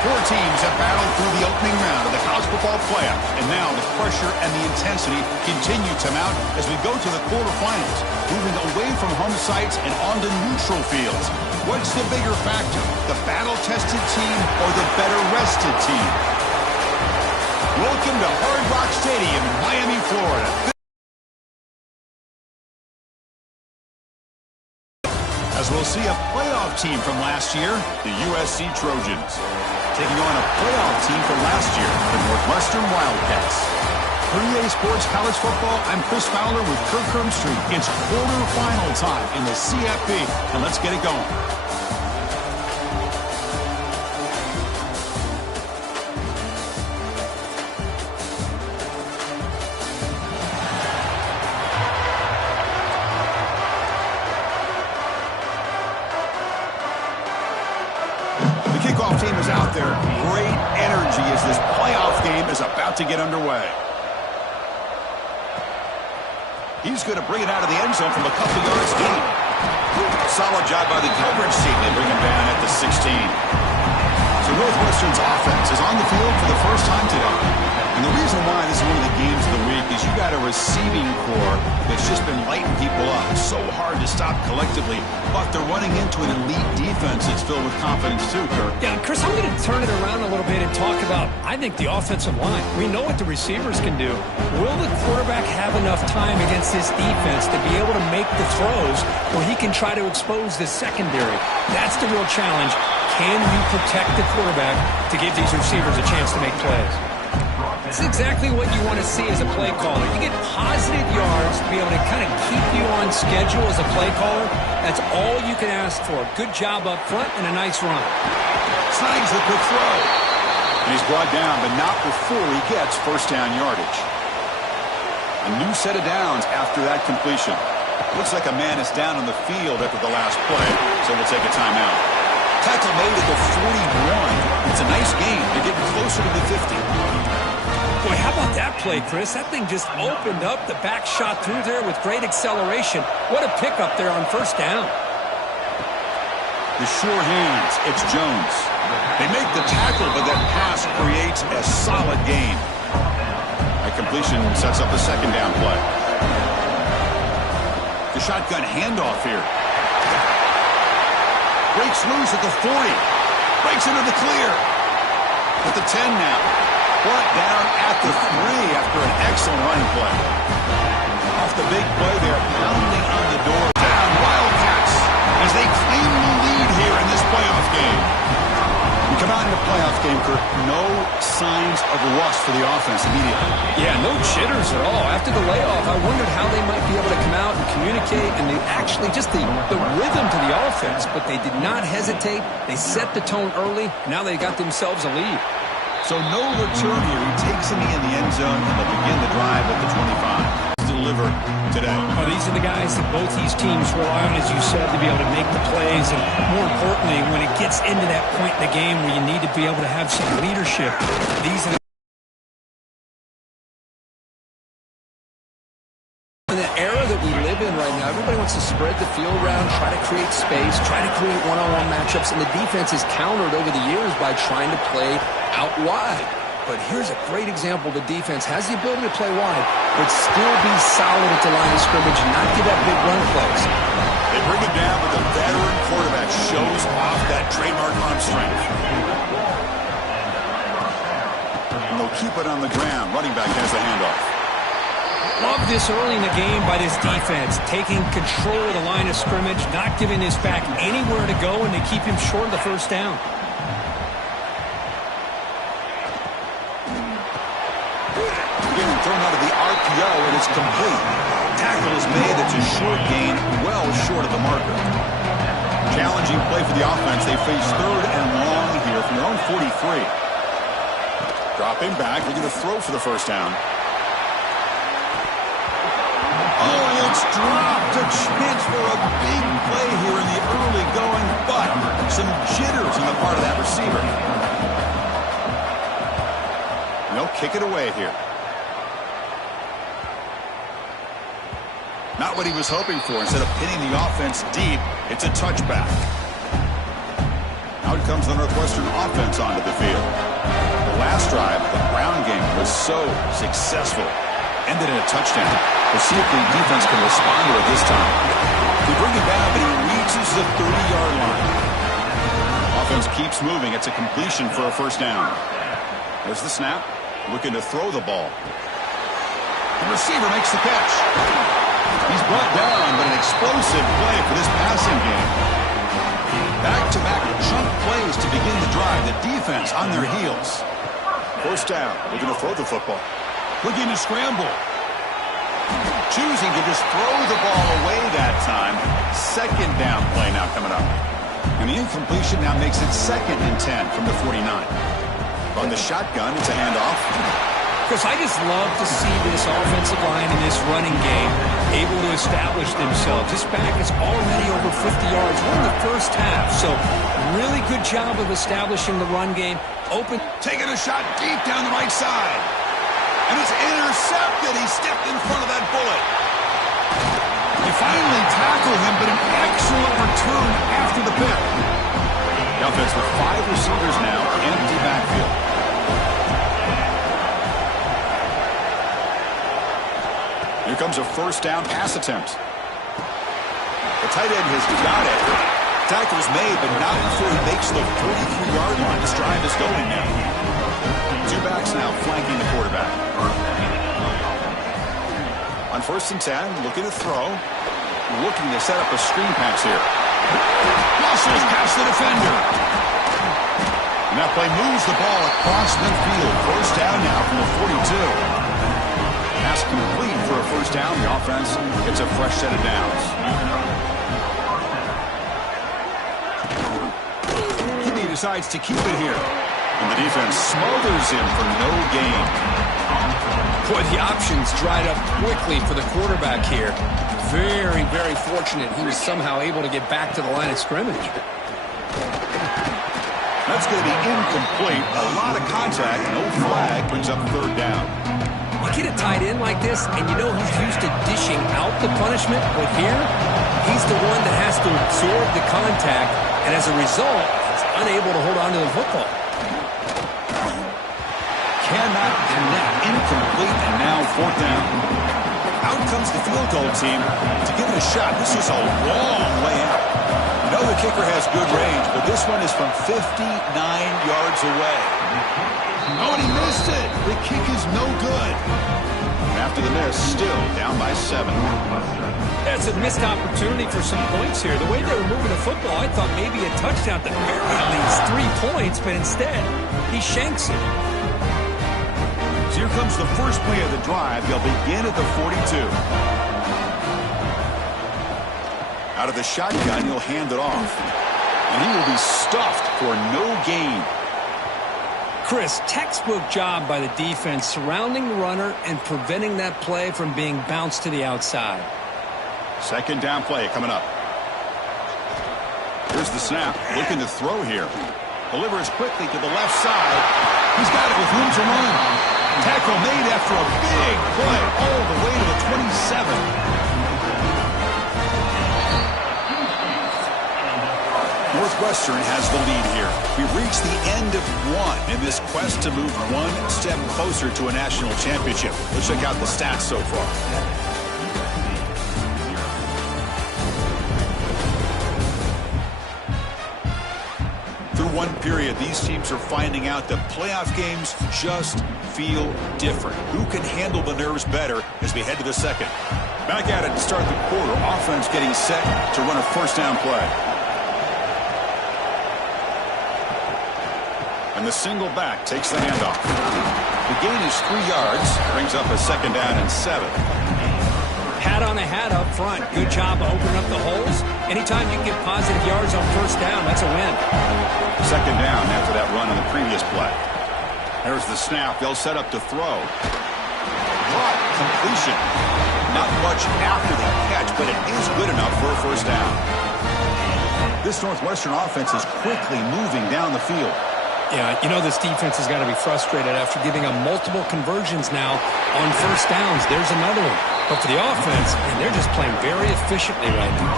Four teams have battled through the opening round of the college football playoff, and now the pressure and the intensity continue to mount as we go to the quarterfinals, moving away from home sites and onto neutral fields. What's the bigger factor, the battle-tested team or the better-rested team? Welcome to Hard Rock Stadium in Miami, Florida. As we'll see a playoff team from last year, the USC Trojans, taking on a playoff team from last year, the Northwestern Wildcats. For EA Sports College Football, I'm Chris Fowler with Kirk Herbstreit. It's quarterfinal time in the CFP, and let's get it going. Team is out there. Great energy as this playoff game is about to get underway. He's going to bring it out of the end zone from a couple yards deep. Solid job by the coverage team. They bring him down at the 16. So Northwestern's offense is on the field for the first time today. And the reason why this is one of the games of the week is you got a receiving core that's just been lighting people up. It's so hard to stop collectively, but they're running into an elite defense that's filled with confidence too, Kirk. Yeah, Chris, I'm going to turn it around a little bit and talk about, I think, the offensive line. We know what the receivers can do. Will the quarterback have enough time against this defense to be able to make the throws where he can try to expose the secondary? That's the real challenge. Can you protect the quarterback to give these receivers a chance to make plays? It's exactly what you want to see as a play caller. You get positive yards to be able to kind of keep you on schedule as a play caller. That's all you can ask for. Good job up front and a nice run. Snags the quick throw. And he's brought down, but not before he gets first down yardage. A new set of downs after that completion. Looks like a man is down on the field after the last play, so we'll take a timeout. Tackle made at the 41. It's a nice gain. They're getting closer to the 50. Boy, how about that play, Chris? That thing just opened up. The back shot through there with great acceleration. What a pickup there on first down. The sure hands. It's Jones. They make the tackle, but that pass creates a solid gain. That completion sets up a second down play. The shotgun handoff here. Breaks loose at the 40. Breaks into the clear. At the 10 now. Brought down at the 3 after an excellent running play. Off the big play there, pounding on the door. Down Wildcats as they claim the lead here in this playoff game. We come out in the playoff game, Kirk, no signs of rust for the offense immediately. Yeah, no jitters at all. After the layoff, I wondered how they might be able to come out and communicate, and they actually just the rhythm to the offense, but they did not hesitate. They set the tone early. Now they got themselves a lead. So no return here. He takes him in the end zone, and they'll begin the drive at the 25. To deliver today. Oh, these are the guys that both these teams rely on, as you said, to be able to make the plays. And more importantly, when it gets into that point in the game where you need to be able to have some leadership, these are the in the era that we live in right now, everybody wants to spread the field around, try to create space, try to create one-on-one matchups, and the defense is countered over the years by trying to play out wide. But here's a great example. The defense has the ability to play wide, but still be solid at the line of scrimmage and not give up big run plays. They bring him down, but the veteran quarterback shows off that trademark arm strength. And they'll keep it on the ground. Running back has the handoff. Love this early in the game by this defense, taking control of the line of scrimmage, not giving this back anywhere to go, and they keep him short of the first down. Getting thrown out of the RPO, and it's complete. Tackle is made. It's a short gain, well short of the marker. Challenging play for the offense. They face third and long here from their own 43. Dropping back. They're going to throw for the first down. Oh, it's dropped. A chance for a big play here in the early going, but some jitters on the part of that receiver. They'll kick it away here. Not what he was hoping for. Instead of pinning the offense deep, it's a touchback. Now Here comes the Northwestern offense onto the field. The last drive, the ground game, was so successful. Ended in a touchdown. We'll see if the defense can respond to it this time. They bring it down, but he reaches the 30-yard line. Offense keeps moving. It's a completion for a first down. There's the snap. Looking to throw the ball. The receiver makes the catch. He's brought down, but an explosive play for this passing game. Back-to-back chunk plays to begin the drive. The defense on their heels. First down. Looking to throw the football. Looking to scramble. Choosing to just throw the ball away that time. Second down play now coming up. And the incompletion now makes it 2nd and 10 from the 49. On the shotgun, it's a handoff. Chris, I just love to see this offensive line in this running game able to establish themselves. This back is already over 50 yards. We're in the first half, so really good job of establishing the run game. Open. Taking a shot deep down the right side. And it's intercepted. He stepped in front of that bullet. They finally tackle him, but an excellent return after the pick. The offense with 5 receivers now, empty backfield. Here comes a first down pass attempt. The tight end has got it. Tackle's made, but not before he makes the 43-yard line. This drive is going now. 2 backs now flanking the quarterback. On 1st and 10, looking to throw. Looking to set up a screen pass here. Muscles past the defender. And that play moves the ball across midfield. First down now from the 42. Pass complete for a first down. The offense gets a fresh set of downs. He decides to keep it here. And the defense smothers him for no gain. Boy, the options dried up quickly for the quarterback here. Very, very fortunate he was somehow able to get back to the line of scrimmage. That's going to be incomplete. A lot of contact. No flag. Brings up 3rd down. You get a tight end like this, and you know he's used to dishing out the punishment, but here, he's the one that has to absorb the contact, and as a result, he's unable to hold on to the football. Cannot connect. Incomplete, and now 4th down. Out comes the field goal team to give it a shot. This is a long way out. You know the kicker has good range, but this one is from 59 yards away. Oh, and he missed it. The kick is no good. After the miss, still down by 7. That's a missed opportunity for some points here. The way they were moving the football, I thought maybe a touchdown to bury at least 3 points, but instead, he shanks it. So here comes the first play of the drive. They'll begin at the 42. Out of the shotgun, he'll hand it off. And he will be stuffed for no gain. Chris, textbook job by the defense surrounding the runner and preventing that play from being bounced to the outside. 2nd down play coming up. Here's the snap. Looking to throw here. Delivers quickly to the left side. He's got it with room to run. Tackle made after a big play all the way to the 27. Northwestern has the lead here. We've reached the end of 1 in this quest to move 1 step closer to a national championship. Let's check out the stats so far. Through 1 period, these teams are finding out that playoff games just feel different. Who can handle the nerves better as we head to the 2nd? Back at it to start the quarter. Offense getting set to run a first down play. And the single back takes the handoff. The gain is 3 yards. Brings up a 2nd down and 7. Hat on a hat up front. Good job of opening up the holes. Anytime you can get positive yards on first down, that's a win. 2nd down after that run on the previous play. There's the snap. They'll set up to throw. Caught. Completion. Not much after the catch, but it is good enough for a first down. This Northwestern offense is quickly moving down the field. Yeah, you know this defense has got to be frustrated after giving them multiple conversions now on first downs. There's another one. But for the offense, and they're just playing very efficiently right now.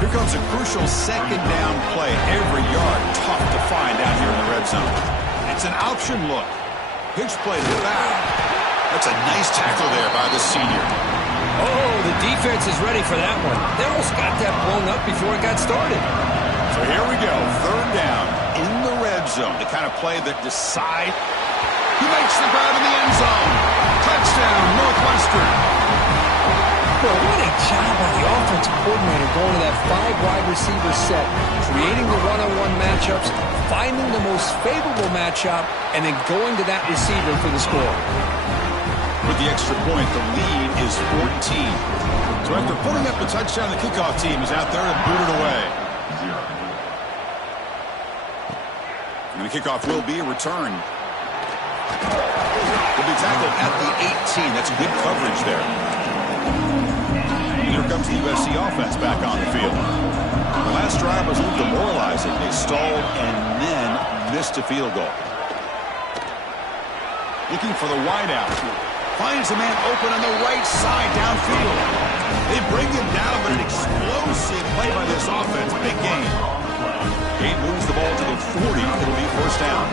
Here comes a crucial second down play. Every yard tough to find out here in the red zone. It's an option look. Pitch play to the back. That's a nice tackle there by the senior. Oh, the defense is ready for that one. They almost got that blown up before it got started. So here we go. Third down in the red zone. The kind of play that decide. He makes the grab in the end zone. Touchdown, Northwestern. Well, what a job by the offensive coordinator going to that 5 wide receiver set, creating the one-on-one matchups, finding the most favorable matchup, and then going to that receiver for the score. With the extra point, the lead is 14. So after putting up the touchdown, the kickoff team is out there to boot it away. And the kickoff will be a return. Will be tackled at the 18. That's good coverage there. Here comes the USC offense back on the field. The last drive was a little demoralizing. They stalled and then missed a field goal. Looking for the wideout. Finds a man open on the right side downfield. They bring him down, but an explosive play by this offense. Big gain. Gain moves the ball to the 40. It'll be first down.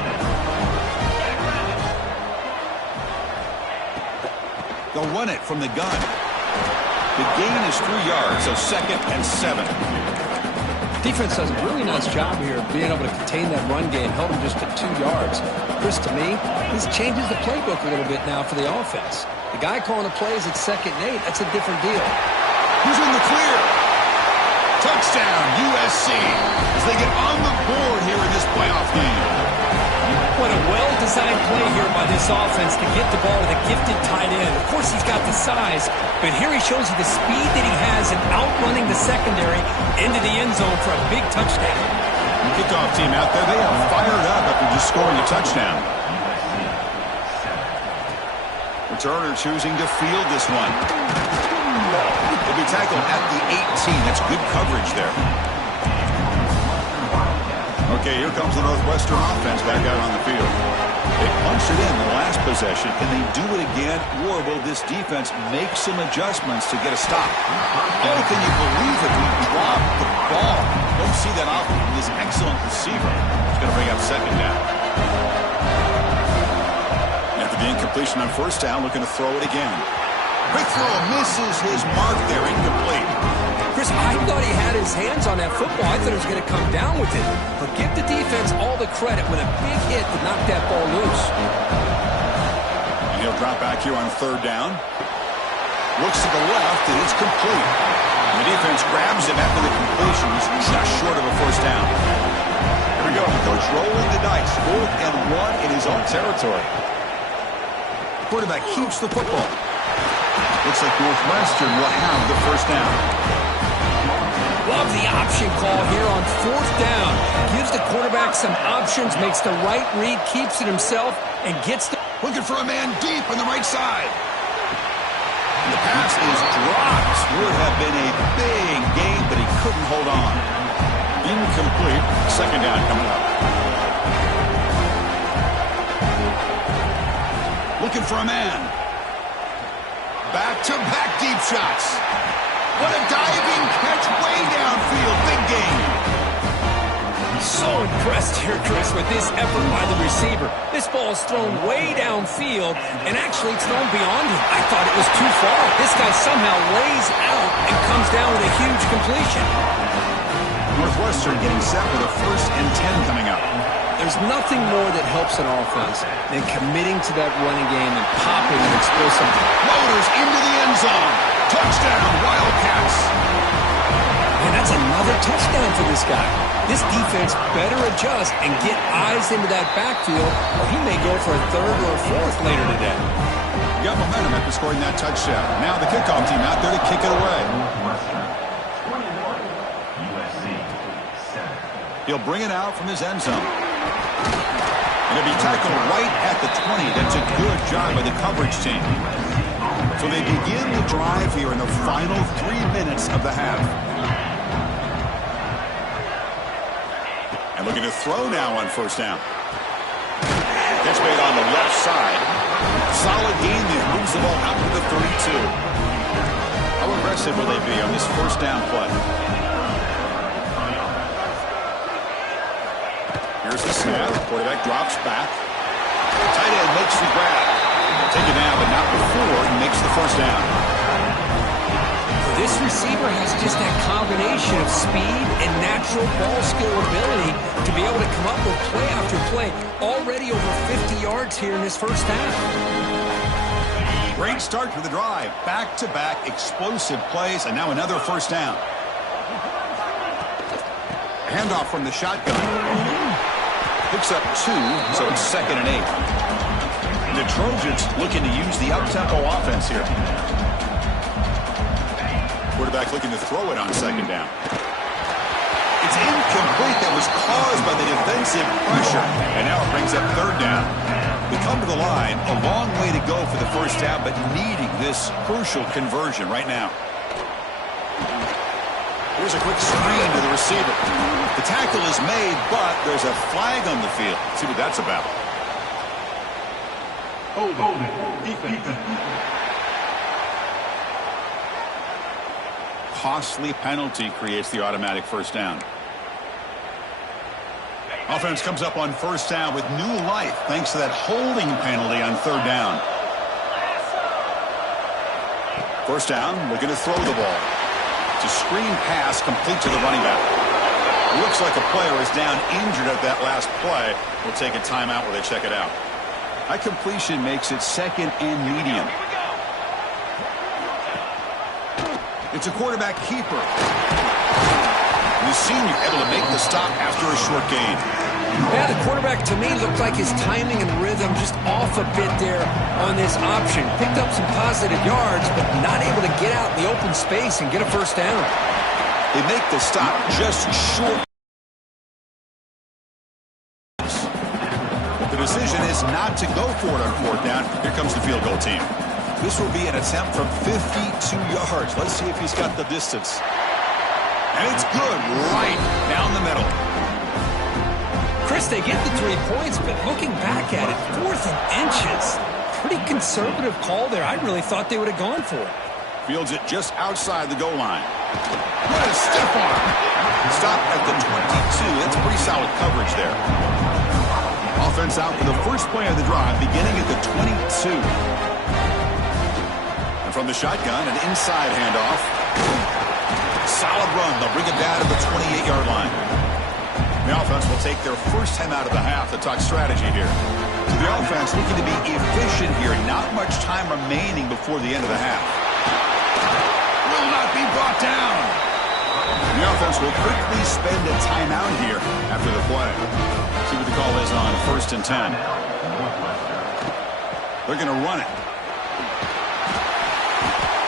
They'll run it from the gun. The gain is 3 yards, so 2nd and 7. Defense does a really nice job here of being able to contain that run game, held him just at 2 yards. Chris, to me, this changes the playbook a little bit now for the offense. The guy calling the plays at 2nd and 8, that's a different deal. Who's in the clear? Touchdown, USC, as they get on the board here in this playoff game. What a well-designed play here by this offense to get the ball to the gifted tight end. Of course, he's got the size, but here he shows you the speed that he has in outrunning the secondary into the end zone for a big touchdown. The kickoff team out there, they are fired up after just scoring a touchdown. Returner choosing to field this one. He'll be tackled at the 18. That's good coverage there. Okay, here comes the Northwestern offense back out on the field. They punched it in the last possession. Can they do it again, or will this defense make some adjustments to get a stop? Oh, can you believe it? We dropped the ball. Don't see that often from this excellent receiver. It's going to bring up 2nd down. After the incompletion on 1st down, looking to throw it again. Quick throw, misses his mark there, incomplete. Chris, I thought he had his hands on that football. I thought he was going to come down with it. But give the defense all the credit with a big hit to knock that ball loose. And he'll drop back here on 3rd down. Looks to the left, and it's complete. And the defense grabs him after the completion. He's just short of a 1st down. Here we go. Coach rolling the dice. 4th and 1 in his own territory. Quarterback keeps the football. Looks like Northwestern will have the 1st down. Love the option call here on 4th down. Gives the quarterback some options, makes the right read, keeps it himself, and gets the... Looking for a man deep on the right side. And the pass is dropped. Would have been a big gain, but he couldn't hold on. Incomplete. 2nd down coming up. Looking for a man. Back-to-back deep shots. What a diving catch way downfield. Big gain. So impressed here, Chris, with this effort by the receiver. This ball is thrown way downfield, and actually it's thrown beyond him. I thought it was too far. This guy somehow lays out and comes down with a huge completion. Northwestern getting set with a 1st and 10 coming up. There's nothing more that helps an offense than committing to that running game and popping an explosive. Motors into the end zone. Touchdown, Wildcats. And that's another touchdown for this guy. This defense better adjust and get eyes into that backfield, or he may go for a 3rd or a 4th later today. Got momentum after scoring that touchdown. Now the kickoff team out there to kick it away. He'll bring it out from his end zone. And he'll be tackled right at the 20. That's a good job by the coverage team. So they begin the drive here in the final 3 minutes of the half. And looking to throw now on 1st down. Catch made on the left side. Solid gain there. Moves the ball out to the 32. How aggressive will they be on this 1st down play? Here's the snap. Quarterback drops back. Tight end makes the grab. Take it down, but not before he makes the first down. This receiver has just that combination of speed and natural ball skill ability to be able to come up with play after play. Already over 50 yards here in this first half. Great start to the drive. Back-to-back explosive plays, and now another first down. Handoff from the shotgun. Picks up 2, so it's 2nd and 8. And the Trojans looking to use the up-tempo offense here. Quarterback looking to throw it on 2nd down. It's incomplete. That was caused by the defensive pressure. And now it brings up 3rd down. We come to the line, a long way to go for the first down, but needing this crucial conversion right now. Here's a quick screen to the receiver. The tackle is made, but there's a flag on the field. Let's see what that's about. Hold it. Defense. Costly penalty creates the automatic first down. Offense comes up on first down with new life thanks to that holding penalty on 3rd down. First down, looking to throw the ball. It's a screen pass complete to the running back. Looks like a player is down injured at that last play. We'll take a timeout while they check it out. That completion makes it 2nd and medium. It's a quarterback keeper. The senior able to make the stop after a short gain. Yeah, the quarterback to me looked like his timing and rhythm just off a bit there on this option. Picked up some positive yards, but not able to get out in the open space and get a first down. They make the stop just short. The decision is not to go for it on 4th down. Here comes the field goal team. This will be an attempt from 52 yards. Let's see if he's got the distance. And it's good right down the middle. Chris, they get the 3 points, but looking back at it, 4th and inches. Pretty conservative call there. I really thought they would have gone for it. Fields it just outside the goal line. What a stiff arm. Stop at the 22. That's pretty solid coverage there. Offense out for the first play of the drive, beginning at the 22. And from the shotgun, an inside handoff. Solid run. They'll bring it down to the 28-yard line. The offense will take their first time out of the half to talk strategy here. So the offense looking to be efficient here. Not much time remaining before the end of the half. Will not be brought down. The offense will quickly spend a timeout here after the play. See what the call is on 1st and 10. They're going to run it.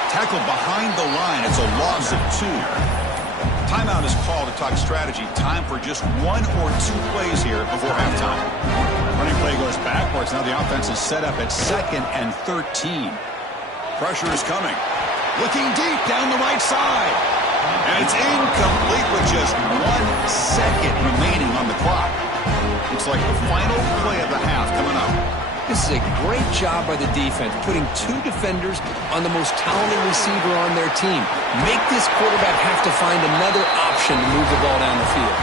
Tackle behind the line. It's a loss of 2. Timeout is called to talk strategy. Time for just 1 or 2 plays here before halftime. Running play goes backwards. Now the offense is set up at 2nd and 13. Pressure is coming. Looking deep down the right side. And it's incomplete with just 1 second remaining on the clock. Looks like the final play of the half coming up. This is a great job by the defense, putting 2 defenders on the most talented receiver on their team. Make this quarterback have to find another option to move the ball down the field.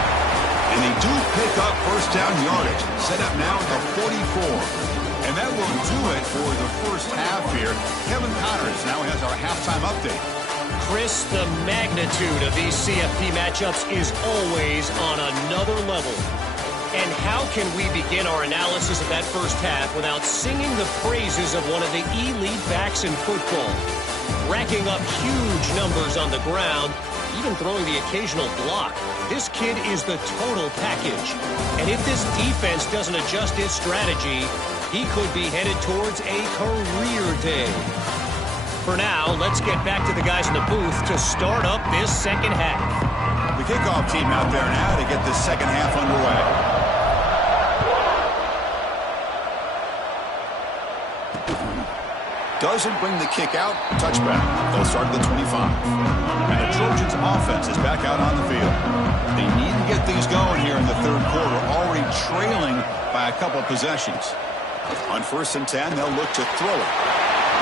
And they do pick up first down yardage. Set up now at the 44. And that will do it for the first half here. Kevin Connors now has our halftime update. Chris, the magnitude of these CFP matchups is always on another level. And how can we begin our analysis of that first half without singing the praises of one of the elite backs in football? Racking up huge numbers on the ground, even throwing the occasional block. This kid is the total package. And if this defense doesn't adjust its strategy, he could be headed towards a career day. For now, let's get back to the guys in the booth to start up this second half. The kickoff team out there now to get this second half underway. Doesn't bring the kick out. Touchback. They'll start at the 25. And the Trojans offense is back out on the field. They need to get things going here in the third quarter, already trailing by a couple of possessions. On 1st and 10, they'll look to throw it.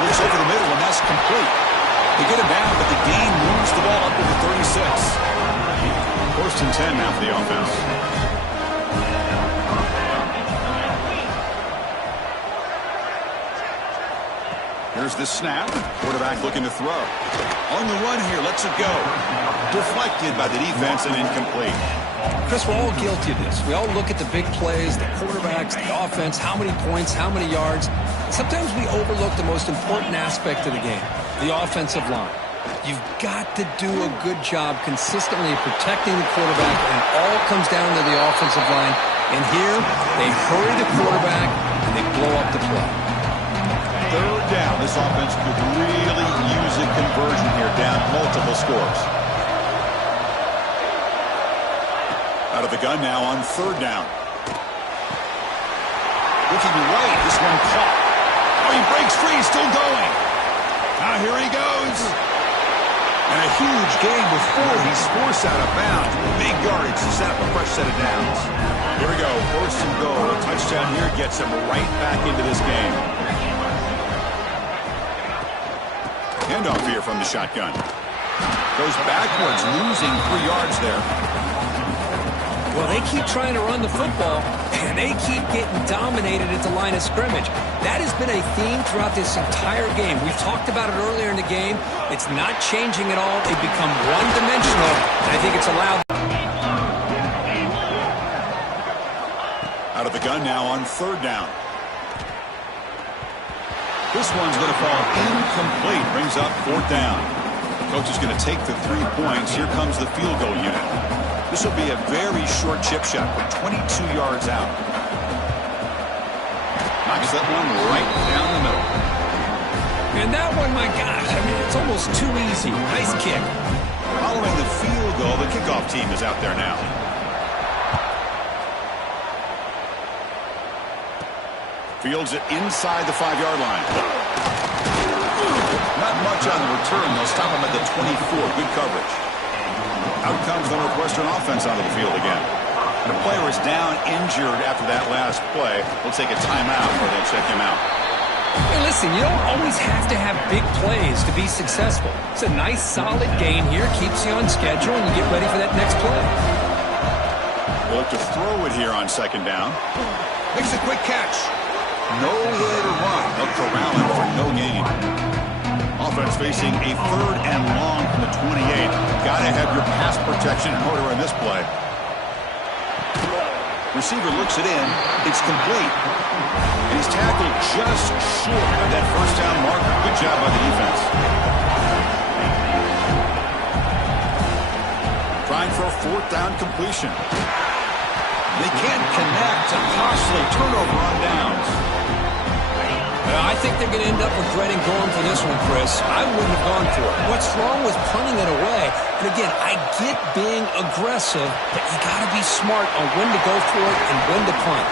Looks over the middle, and that's complete. They get it down, but the gain moves the ball up to the 36. 1st and 10 now for the offense. There's the snap. Quarterback looking to throw. On the run here, lets it go. Deflected by the defense and incomplete. Chris, we're all guilty of this. We all look at the big plays, the quarterbacks, the offense, how many points, how many yards. Sometimes we overlook the most important aspect of the game, the offensive line. You've got to do a good job consistently protecting the quarterback, and it all comes down to the offensive line. And here, they hurry the quarterback, and they blow up the play. Third down. This offense could really use a conversion here, down multiple scores. Out of the gun now on third down. Looking right. This one caught. Oh, he breaks free. Still going. Now here he goes. And a huge gain before he's forced out of bounds. Big yardage to set up a fresh set of downs. Here we go. First and goal. A touchdown here gets him right back into this game. Handoff here from the shotgun. Goes backwards, losing 3 yards there. Well, they keep trying to run the football, and they keep getting dominated at the line of scrimmage. That has been a theme throughout this entire game. We've talked about it earlier in the game. It's not changing at all. They've become one-dimensional, and I think it's allowed. Out of the gun now on third down. This one's going to fall incomplete. Brings up fourth down. Coach is going to take the 3 points. Here comes the field goal unit. This will be a very short chip shot. We're 22 yards out. Knocks that one right down the middle. And that one, my gosh, I mean, it's almost too easy. Nice kick. Following the field goal, the kickoff team is out there now. Fields it inside the 5-yard line. Not much on the return. They'll stop him at the 24. Good coverage. Out comes the Northwestern offense onto the field again. The player is down, injured after that last play. We'll take a timeout or they'll check him out. Hey, listen, you don't always have to have big plays to be successful. It's a nice, solid gain here. Keeps you on schedule, and you get ready for that next play. We'll have to throw it here on second down. Makes a quick catch. Nowhere to run. They'll corral him for no gain. Offense facing a third and long from the 28. Got to have your pass protection in order in this play. Receiver looks it in. It's complete. And he's tackled just short of that first down marker. Good job by the defense. Trying for a fourth down completion. They can't connect. A costly turnover on downs. I think they're going to end up regretting going for this one, Chris. I wouldn't have gone for it. What's wrong with punting it away? And again, I get being aggressive, but you got to be smart on when to go for it and when to punt.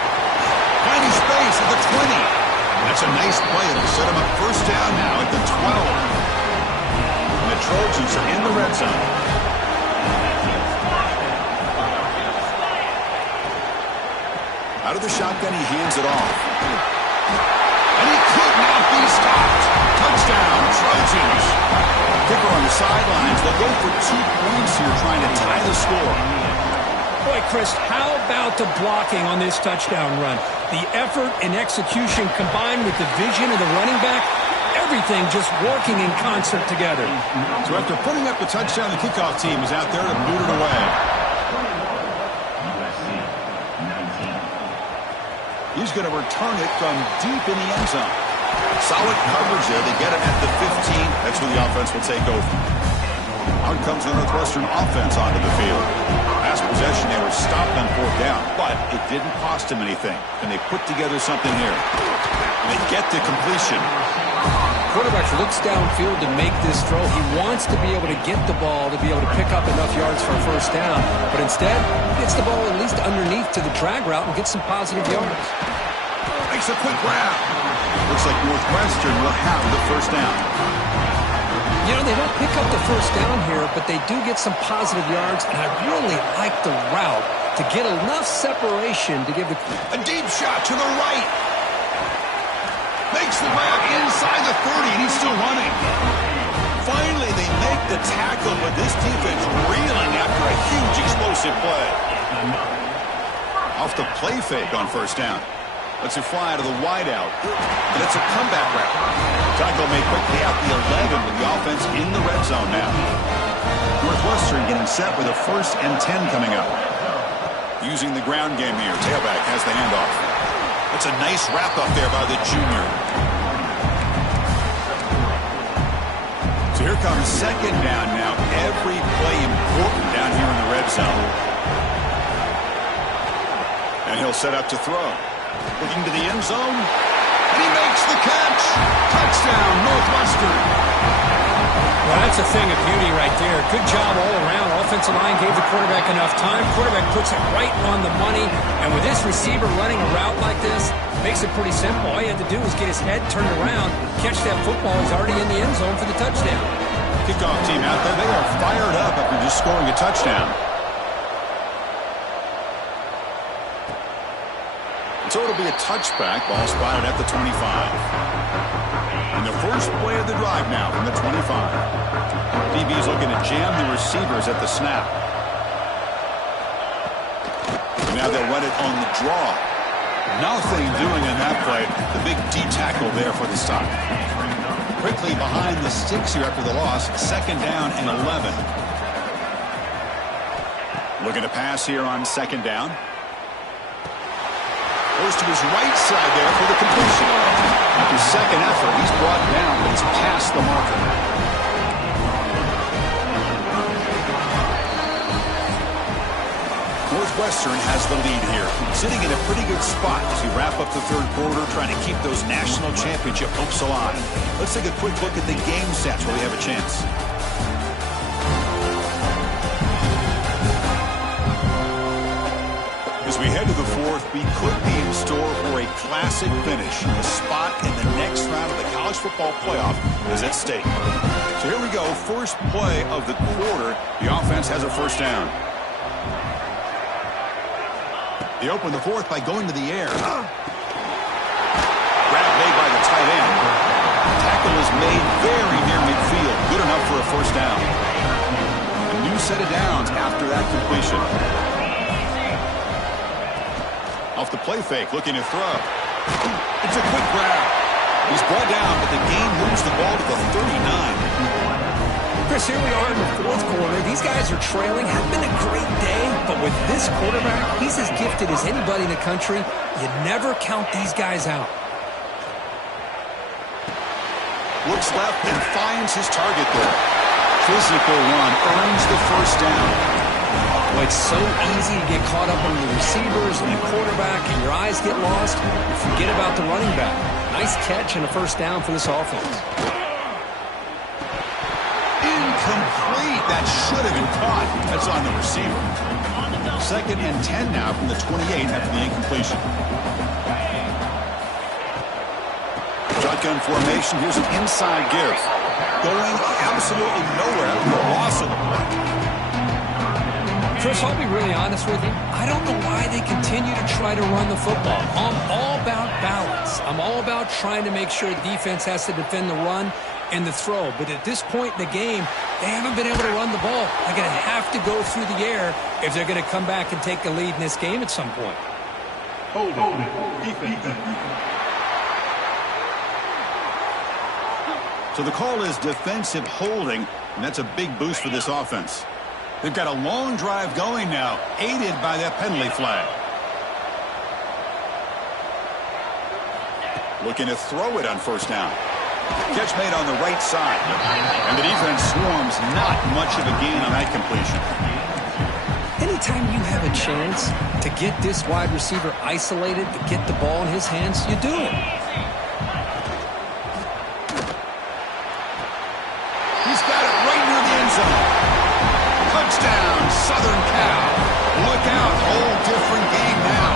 Finding space at the 20. That's a nice play. It'll set him up first down now at the 12. And the Trojans are in the red zone. Out of the shotgun, he hands it off. And he could not be stopped. Touchdown, Trojans. Kicker on the sidelines. They'll go for 2 points here, trying to tie the score. Boy, Chris, how about the blocking on this touchdown run? The effort and execution combined with the vision of the running back, everything just working in concert together. So after putting up the touchdown, the kickoff team is out there to boot it away. He's going to return it from deep in the end zone. Solid coverage there. They get it at the 15. That's where the offense will take over. Out comes the Northwestern offense onto the field. Last possession, they were stopped on fourth down, but it didn't cost them anything. And they put together something here. And they get the completion. Quarterback looks downfield to make this throw. He wants to be able to get the ball to be able to pick up enough yards for a first down. But instead, he gets the ball at least underneath to the drag route and gets some positive yards. Makes a quick grab. Looks like Northwestern will have the first down. You know, they don't pick up the first down here, but they do get some positive yards, and I really like the route to get enough separation to give the... A deep shot to the right. Makes the grab inside the 30, and he's still running. Finally, they make the tackle, but this defense reeling after a huge explosive play. Off the play fake on first down. Lets it fly to the wideout. And it's a comeback route. Tackle made quickly out the 11 with the offense in the red zone now. Northwestern getting set with a 1st and 10 coming up. Using the ground game here. Tailback has the handoff. That's a nice wrap up there by the junior. So here comes 2nd down now. Every play important down here in the red zone. And he'll set up to throw. Looking to the end zone. And he makes the catch. Touchdown, Northwestern. Well, that's a thing of beauty right there. Good job all around. Offensive line gave the quarterback enough time. Quarterback puts it right on the money. And with this receiver running a route like this, makes it pretty simple. All you had to do was get his head turned around, catch that football. He's already in the end zone for the touchdown. Kickoff team out there. They are fired up after just scoring a touchdown. So it'll be a touchback. Ball spotted at the 25. And the first play of the drive now from the 25. DB's looking to jam the receivers at the snap. Now they'll run it on the draw. Nothing doing in that play. The big D tackle there for the stop. Quickly behind the sticks here after the loss. 2nd down and 11. Looking to pass here on 2nd down. Goes to his right side there for the completion. After 2nd effort, he's brought down, but he's past the marker. Northwestern has the lead here, sitting in a pretty good spot as we wrap up the 3rd quarter, trying to keep those national championship hopes alive. Let's take a quick look at the game stats where we have a chance. As we head to the 4th, we could be in store for a classic finish. A spot in the next round of the college football playoff is at stake. So here we go. First play of the quarter. The offense has a 1st down. They open the 4th by going to the air. Grab made by the tight end. Tackle is made very near midfield. Good enough for a 1st down. A new set of downs after that completion. Off the play fake, looking to throw. It's a quick grab. He's brought down, but the game moves the ball to the 39. Chris, here we are in the 4th quarter. These guys are trailing. Had been a great day, but with this quarterback, he's as gifted as anybody in the country. You never count these guys out. Looks left and finds his target there. Physical run, earns the 1st down. Well, it's so easy to get caught up on the receivers and the quarterback, and your eyes get lost. You forget about the running back. Nice catch and a 1st down for this offense. Incomplete. That should have been caught. That's on the receiver. 2nd and 10 now from the 28 after the incompletion. Shotgun formation. Here's an inside give. Going absolutely nowhere after the loss of the play. Chris, I'll be really honest with you. I don't know why they continue to try to run the football. I'm all about balance. I'm all about trying to make sure defense has to defend the run and the throw. But at this point in the game, they haven't been able to run the ball. They're going to have to go through the air if they're going to come back and take the lead in this game at some point. Hold it. Defense. So the call is defensive holding, and that's a big boost for this offense. They've got a long drive going now, aided by that penalty flag. Looking to throw it on 1st down. Catch made on the right side. And the defense swarms, not much of a gain on that completion. Anytime you have a chance to get this wide receiver isolated, to get the ball in his hands, you do it. He's got it right near the end zone. Touchdown, Southern Cal. Look out, whole different game now.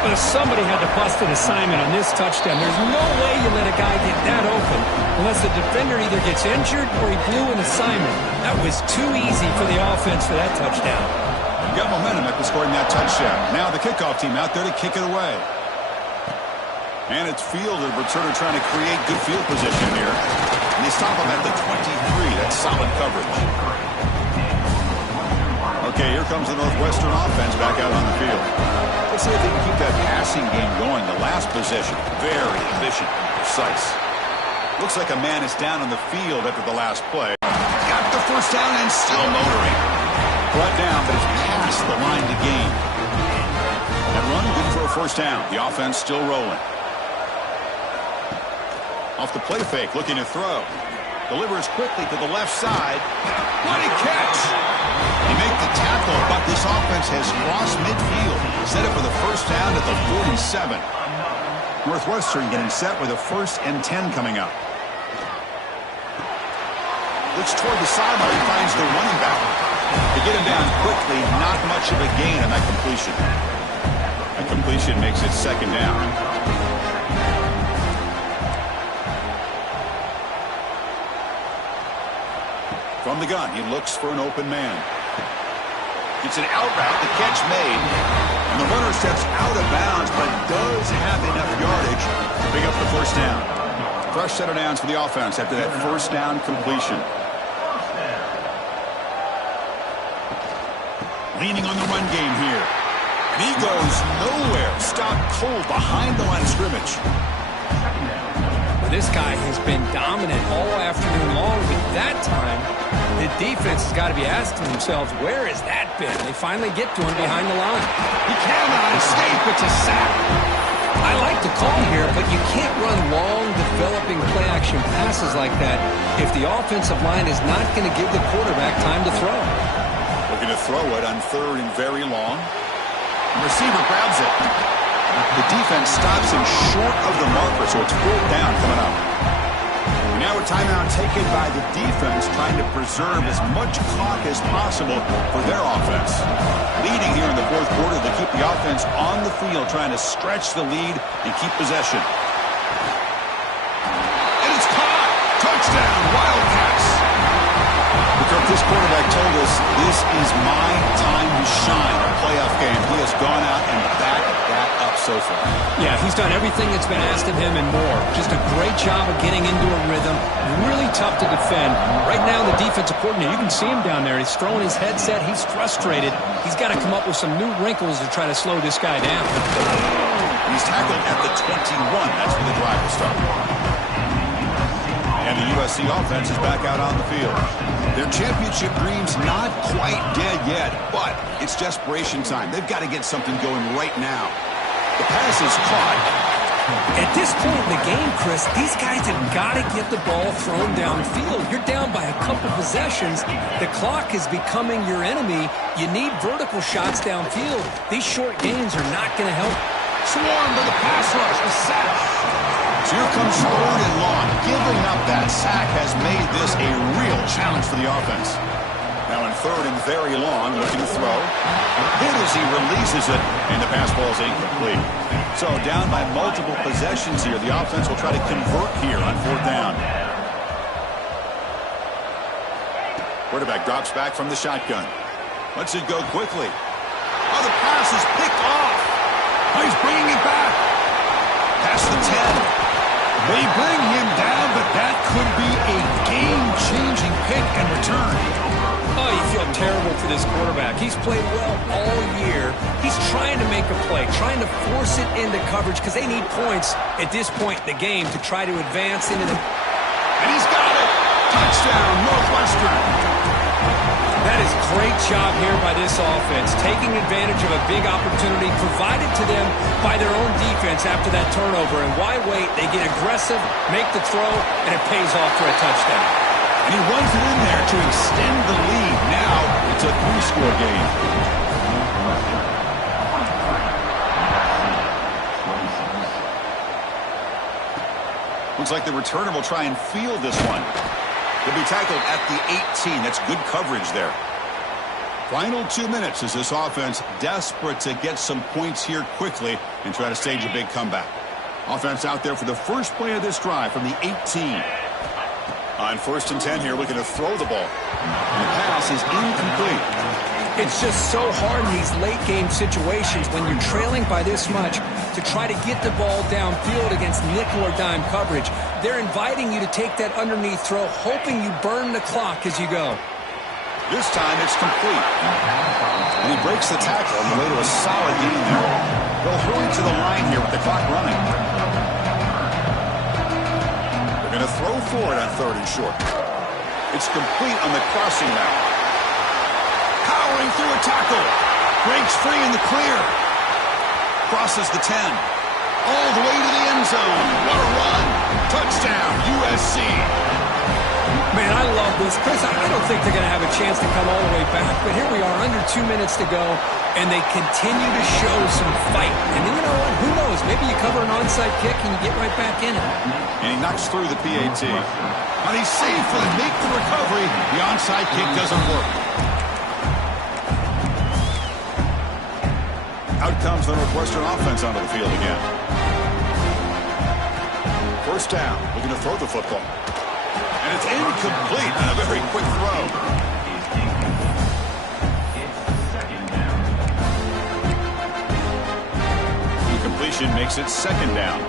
But if somebody had to bust an assignment on this touchdown, there's no way you let a guy get that open unless the defender either gets injured or he blew an assignment. That was too easy for the offense for that touchdown. Got momentum after scoring that touchdown. Now the kickoff team out there to kick it away. And it's fielded. Returner trying to create good field position here. And they stop him at the 23. That's solid coverage. Okay, here comes the Northwestern offense back out on the field. Let's see if they can keep that passing game going. The last possession, very efficient and precise. Looks like a man is down on the field after the last play. Got the first down and still motoring. Brought down, but it's past the line to gain. That run good for a first down. The offense still rolling. Off the play fake, looking to throw. Delivers quickly to the left side. What a catch! They make the tackle, but this offense has crossed midfield. Set up for the first down at the 47. Northwestern getting set with a 1st and 10 coming up. Looks toward the sideline, finds the running back. They get him down quickly, not much of a gain on that completion. That completion makes it 2nd down. From the gun, he looks for an open man. It's an out route, the catch made. And the runner steps out of bounds, but does have enough yardage to pick up the first down. Fresh set of downs for the offense after that first down completion. Leaning on the run game here. And he goes nowhere. Stopped cold behind the line of scrimmage. This guy has been dominant all afternoon long, but that time, the defense has got to be asking themselves, where has that been? They finally get to him behind the line. He cannot escape. It's a sack. I like the call here, but you can't run long, developing play-action passes like that if the offensive line is not going to give the quarterback time to throw. Looking to throw it on 3rd and very long. The receiver grabs it. The defense stops him short of the marker, so it's 4th down coming up. And now a timeout taken by the defense, trying to preserve as much clock as possible for their offense. Leading here in the 4th quarter, they keep the offense on the field, trying to stretch the lead and keep possession. And it's caught! Touchdown, Wildcats! This quarterback told us this is my time to shine. A playoff game. He has gone out and backed that up so far. Yeah, he's done everything that's been asked of him and more. Just a great job of getting into a rhythm. Really tough to defend. Right now, the defensive coordinator, you can see him down there. He's throwing his headset. He's frustrated. He's got to come up with some new wrinkles to try to slow this guy down. He's tackled at the 21. That's where the drive will start. And the USC offense is back out on the field. Their championship dreams not quite dead yet, but it's desperation time. They've got to get something going right now. The pass is caught. At this point in the game, Chris, these guys have got to get the ball thrown downfield. You're down by a couple possessions. The clock is becoming your enemy. You need vertical shots downfield. These short gains are not going to help. Swarm to the pass rush. A sack. So here comes 3rd and long. Giving up that sack has made this a real challenge for the offense. Now in 3rd and very long, looking to throw. Hit as he releases it, and the pass ball is incomplete. So down by multiple possessions here. The offense will try to convert here on 4th down. Quarterback drops back from the shotgun. Lets it go quickly. Oh, the pass is picked off. Oh, he's bringing it back. Past the 10. They bring him down, but that could be a game-changing pick and return. Oh, you feel terrible for this quarterback. He's played well all year. He's trying to make a play, trying to force it into coverage because they need points at this point in the game to try to advance into the... And he's got it! Touchdown, Northwestern! That is a great job here by this offense, taking advantage of a big opportunity provided to them by their own defense after that turnover. And why wait? They get aggressive, make the throw, and it pays off for a touchdown. And he runs it in there to extend the lead. Now it's a 3-score game. Looks like the returner will try and field this one. He'll be tackled at the 18. That's good coverage there. Final 2 minutes as this offense desperate to get some points here quickly and try to stage a big comeback. Offense out there for the first play of this drive from the 18. On 1st and 10 here, looking to throw the ball. And the pass is incomplete. It's just so hard in these late-game situations when you're trailing by this much to try to get the ball downfield against nickel or dime coverage. They're inviting you to take that underneath throw, hoping you burn the clock as you go. This time it's complete. And he breaks the tackle on the way to a solid gain there. to the line here with the clock running. They're going to throw for it on 3rd and short. It's complete on the crossing route. Powering through a tackle. Breaks free in the clear. Crosses the 10. All the way to the end zone. What a run. Touchdown, USC. Man, I love this. Chris, I don't think they're going to have a chance to come all the way back, but here we are, under 2 minutes to go, and they continue to show some fight. And you know what? Who knows? Maybe you cover an onside kick and you get right back in it. And he knocks through the PAT. But he's safely make the recovery. The onside kick doesn't work. Out comes the Northwestern offense onto the field again. 1st down. Looking to throw the football. And it's incomplete on a very quick throw. Incompletion makes it 2nd down.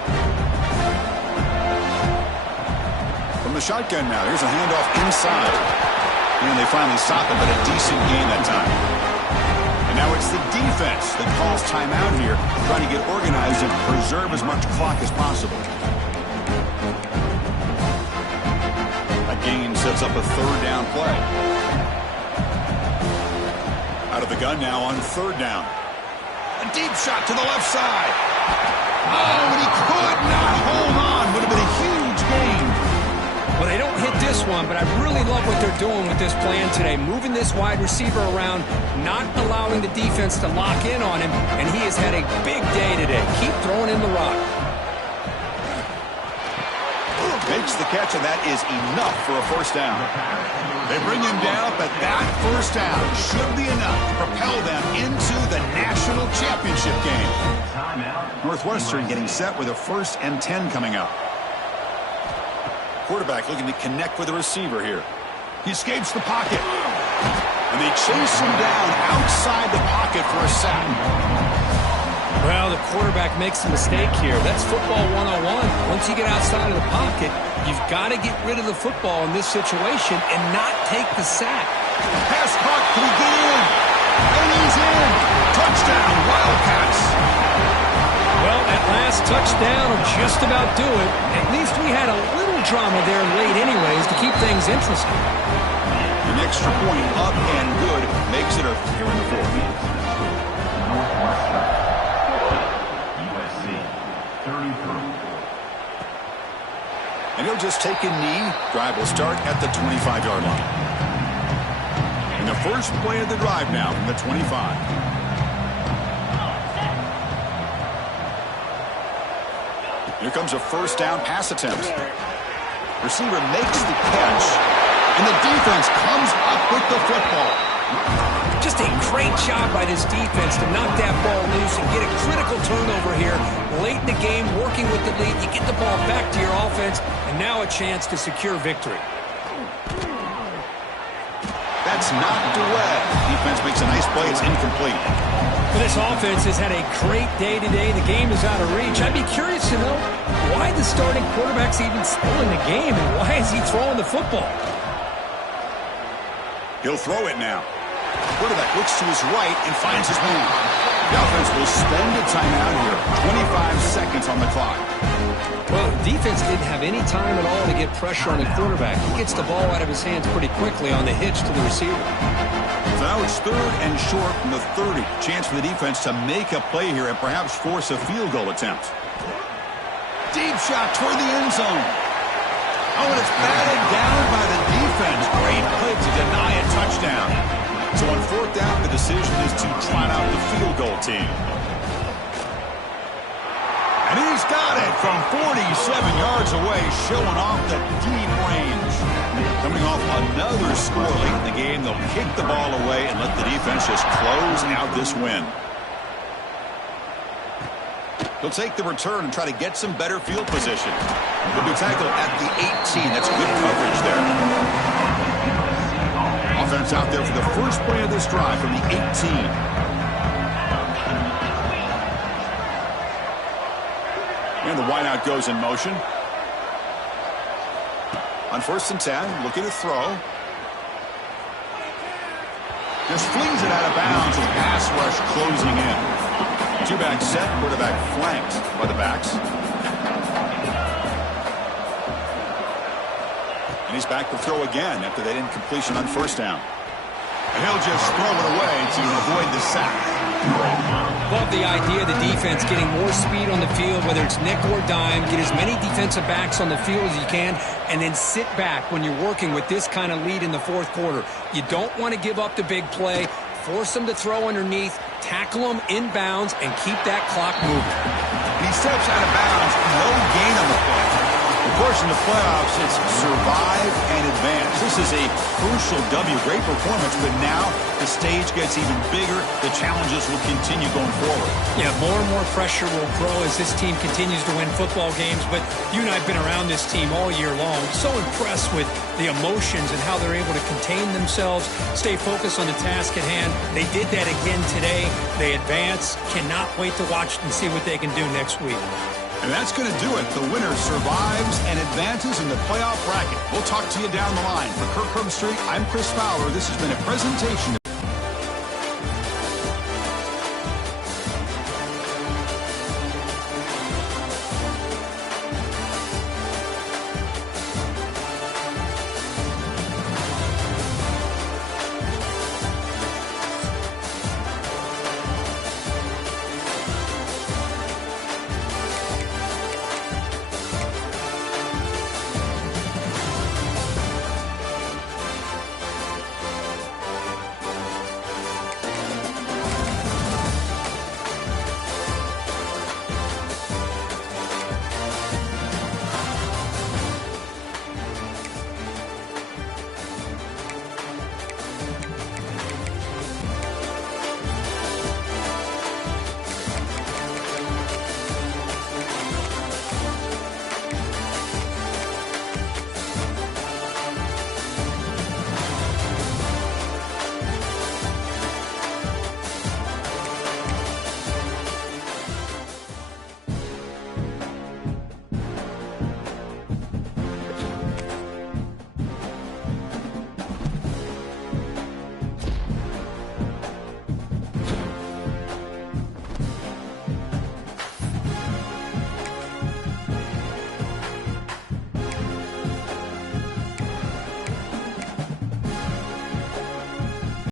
From the shotgun now, here's a handoff inside. And they finally stop it, but a decent gain that time. And now it's the defense that calls timeout here, trying to get organized and preserve as much clock as possible. Gain sets up a 3rd down play. Out of the gun now on 3rd down. A deep shot to the left side. Oh, and he could not hold on. Would have been a huge gain. Well, they don't hit this one, but I really love what they're doing with this plan today. Moving this wide receiver around, not allowing the defense to lock in on him, and he has had a big day today. Keep throwing in the rock. Makes the catch, and that is enough for a 1st down. They bring him down, but that 1st down should be enough to propel them into the national championship game. Northwestern getting set with a 1st and 10 coming up. Quarterback looking to connect with the receiver here. He escapes the pocket. And they chase him down outside the pocket for a sack. Well, the quarterback makes a mistake here. That's football 101. Once you get outside of the pocket, you've got to get rid of the football in this situation and not take the sack. Pass caught. Can he get in? And he's in. Touchdown, Wildcats. Well, that last touchdown will just about do it. At least we had a little drama there late anyways to keep things interesting. An extra point up and good makes it a here in the 4th. And he'll just take a knee. Drive will start at the 25-yard line. And the first play of the drive now from the 25. Here comes a 1st down pass attempt. Receiver makes the catch. And the defense comes up with the football. Just a great job by this defense to knock that ball loose and get a critical turnover here late in the game, working with the lead. You get the ball back to your offense, and now a chance to secure victory. That's knocked away. Defense makes a nice play. It's incomplete. Well, this offense has had a great day today. The game is out of reach. I'd be curious to know why the starting quarterback's even still in the game, and why is he throwing the football? He'll throw it now. Quarterback looks to his right and finds his man. The offense will spend a timeout here. 25 seconds on the clock. Well, the defense didn't have any time at all to get pressure on the quarterback. He gets the ball out of his hands pretty quickly on the hitch to the receiver. So now it's 3rd and short from the 30. Chance for the defense to make a play here and perhaps force a field goal attempt. Deep shot toward the end zone. Oh, and it's batted down by the defense. Great play to deny a touchdown. So on 4th down, the decision is to trot out the field goal team. And he's got it from 47 yards away, showing off the deep range. Coming off another score late in the game, they'll kick the ball away and let the defense just close out this win. He'll take the return and try to get some better field position. He'll be tackled at the 18. That's good coverage there. Offense out there for the first play of this drive from the 18. And the wideout goes in motion. On 1st and 10, looking to throw. Just flings it out of bounds with pass rush closing in. Two-back set, quarterback flanked by the backs. And he's back to throw again after that incompletion on first down. And he'll just throw it away to avoid the sack. Love the idea of the defense getting more speed on the field, whether it's nickel or dime. Get as many defensive backs on the field as you can, and then sit back when you're working with this kind of lead in the fourth quarter. You don't want to give up the big play. Force them to throw underneath, tackle them inbounds, and keep that clock moving. And he steps out of bounds, no gain on the play. Of course, in the playoffs, it's survive and advance. This is a crucial W. Great performance, but now the stage gets even bigger. The challenges will continue going forward. Yeah, more and more pressure will grow as this team continues to win football games, but you and I have been around this team all year long. So impressed with the emotions and how they're able to contain themselves, stay focused on the task at hand. They did that again today. They advance. Cannot wait to watch and see what they can do next week. And that's going to do it. The winner survives and advances in the playoff bracket. We'll talk to you down the line. For Kirk Herbstreit, I'm Chris Fowler. This has been a presentation